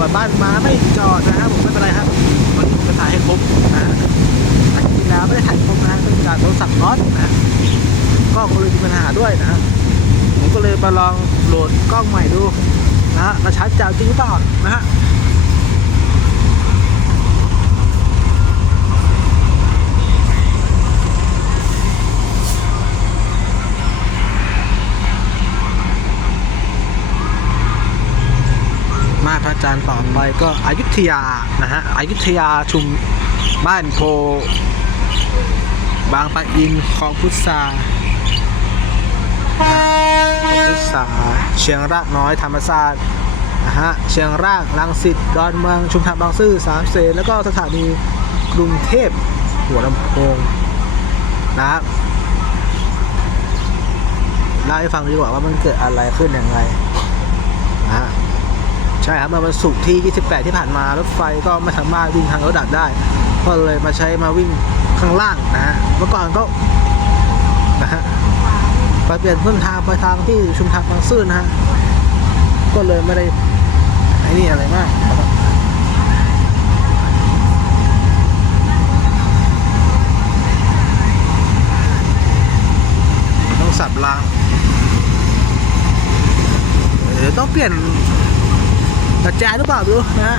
วจบ้านมาไม่จอดนะฮะผมไม่เป็นไรครับวันนี้ผมจะถ่ายให้ครบนะฮะแต่จริงแล้วไม่ได้ถ่ายครบนะฮะต้องการโทรศัพท์น็อตนะฮะกล้องก็เลยมีปัญหาด้วยนะฮะผมก็เลยมาลองโหลดกล้องใหม่ดูนะฮะมาชาร์จแจ๋วจริงหรือเปล่านะฮะ พระจันทร์ต่อไปก็อยุธยานะฮะอยุธยาชุมบ้านโพ บางปะอินคลองพุทราพุทราเชียงรากน้อยธรรมศาสตร์นะฮะเชียงรากลังสิตดอนเมืองชุมทางบางซื่อสามเสนแล้วก็สถานีกรุงเทพหัวลำโพงนะครับเล่าให้ฟังดีกว่าว่ามันเกิดอะไรขึ้นอย่างไรนะฮะ ใช่ครับเมื่อวันศุกร์ที่ 28 ที่ผ่านมารถไฟก็ไม่สามารถวิ่งทางรถดับได้ ก็เลยมาใช้มาวิ่งข้างล่างนะฮะเมื่อก่อนก็นะฮะไปเปลี่ยนเส้นทางไปทางที่ชุมทางบางซื่อนะฮะก็เลยไม่ได้ไอ้นี่อะไรมากต้องสับรางเดี๋ยวต้องเปลี่ยน กระจายหรือเปล่าดูนะฮะ